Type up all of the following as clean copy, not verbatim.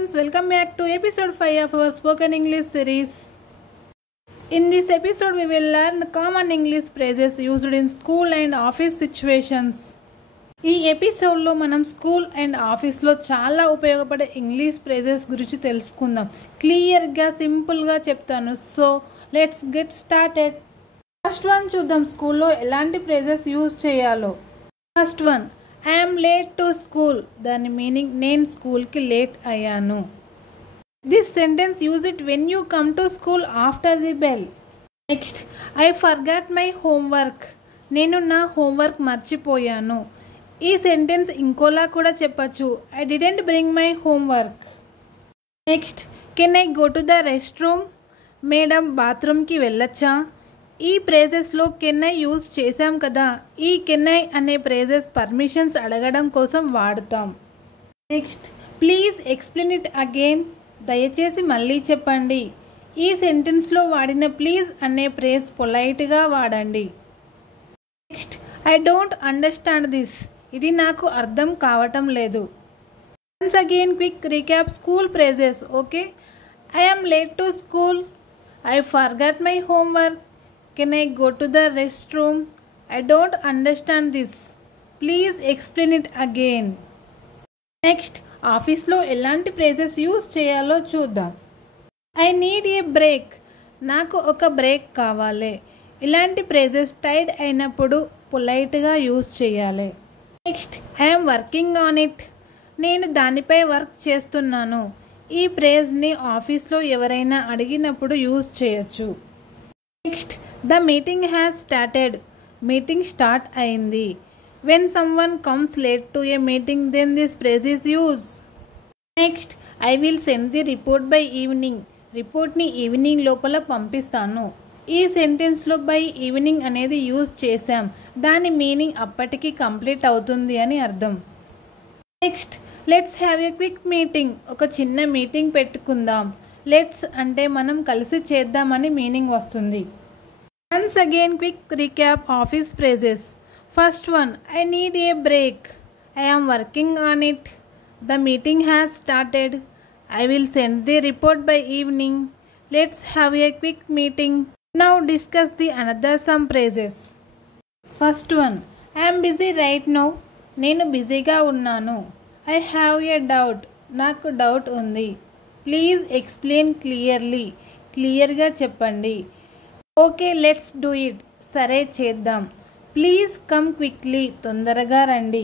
friends, welcome back to episode 5 of our spoken English series. In this episode we will learn common English phrases used in school and office situations. ఈ ఎపిసోడ్లో మనం school and ఆఫీస్లో చాలా ఉపయోగపడే English phrases గురించి తెలుసుకుందాం. క్లియర్గా సింపుల్గా చెప్తాను. So let's get started. First one చూద్దాం, స్కూల్లో ఎలాంటి ఫ్రేజెస్ యూజ్ చేయాలో. First one, I'm late to school. దాని మీనింగ్ నేను స్కూల్కి లేట్ అయ్యాను. This sentence use it when you come to school after the bell. Next, I forgot my homework. నేను నా హోంవర్క్ మర్చిపోయాను. ఈ సెంటెన్స్ ఇంకోలా కూడా చెప్పచ్చు, I didn't bring my homework. Next, can I go to the rest room. Madam బాత్రూమ్కి వెళ్ళొచ్చా. ఈ ఫ్రేజెస్లో కెన్ ఐ యూజ్ చేశాం కదా. ఈ కెన్ ఐ అనే ఫ్రేజెస్ పర్మిషన్స్ అడగడం కోసం వాడుతాం. Next, please explain it again. దయచేసి మళ్ళీ చెప్పండి. ఈ సెంటెన్స్లో వాడిన ప్లీజ్ అనే ఫ్రేజ్ పొలైట్గా వాడండి. Next, I don't understand this. ఇది నాకు అర్థం కావటం లేదు. Once again quick recap school phrases. Okay, I am late to school. I forgot my homework. Can I go to the restroom? I don't understand this. Please explain it again. Next, ఆఫీస్లో ఎలాంటి phrases use చేయాలో చూద్దాం. I need a break. నాకు ఒక break కావాలి. ఇలాంటి phrases tired అయినప్పుడు పొలైట్గా use చేయాలి. Next, I'm working on it. నేను దానిపై వర్క్ చేస్తున్నాను. ఈ ఫ్రేజ్ని ఆఫీస్లో ఎవరైనా అడిగినప్పుడు యూజ్ చేయొచ్చు. Next, the meeting has started. Meeting start అయింది. When someone comes late to a meeting then this phrase is use. Next, I will send the report by evening. రిపోర్ట్ని ఈవినింగ్ లోపల పంపిస్తాను. ఈ సెంటెన్స్లో బై ఈవినింగ్ అనేది use చేశాం. దాని meaning అప్పటికి కంప్లీట్ అవుతుంది అని అర్థం. Next, let's have a quick meeting. ఒక చిన్న మీటింగ్ పెట్టుకుందాం. లెట్స్ అంటే మనం కలిసి చేద్దామని మీనింగ్ వస్తుంది. Once again quick recap office phrases. First one, I need a break. I am working on it. The meeting has started. I will send the report by evening. Let's have a quick meeting. Now discuss the another some phrases. First one, I am busy right now. నేను బిజీగా ఉన్నాను. I have a doubt. నాకు doubt ఉంది. Please explain clearly. క్లియర్గా చెప్పండి. Okay, let's do it. సరే చేద్దాం. Please come quickly. తొందరగా రండి.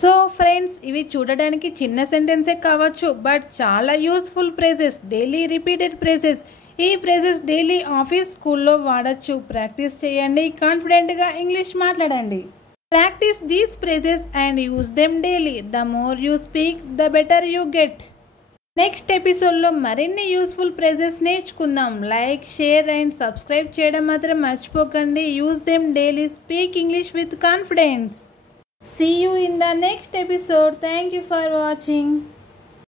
సో ఫ్రెండ్స్, ఇవి చూడడానికి చిన్న సెంటెన్సే కావచ్చు, బట్ చాలా useful phrases, daily repeated phrases. ఈ ఫ్రేజెస్ డైలీ ఆఫీస్, స్కూల్లో వాడచ్చు. ప్రాక్టీస్ చేయండి. కాన్ఫిడెంట్గా ఇంగ్లీష్ మాట్లాడండి. Practice these phrases and use them daily. The more you speak the better you get. Next ఎపిసోడ్లో మరిన్ని యూస్ఫుల్ ఫ్రేజెస్ నేర్చుకుందాం. లైక్, షేర్ అండ్ సబ్స్క్రైబ్ చేయడం మాత్రం మర్చిపోకండి. Use them daily. Speak English with confidence. See you in the next episode. Thank you for watching.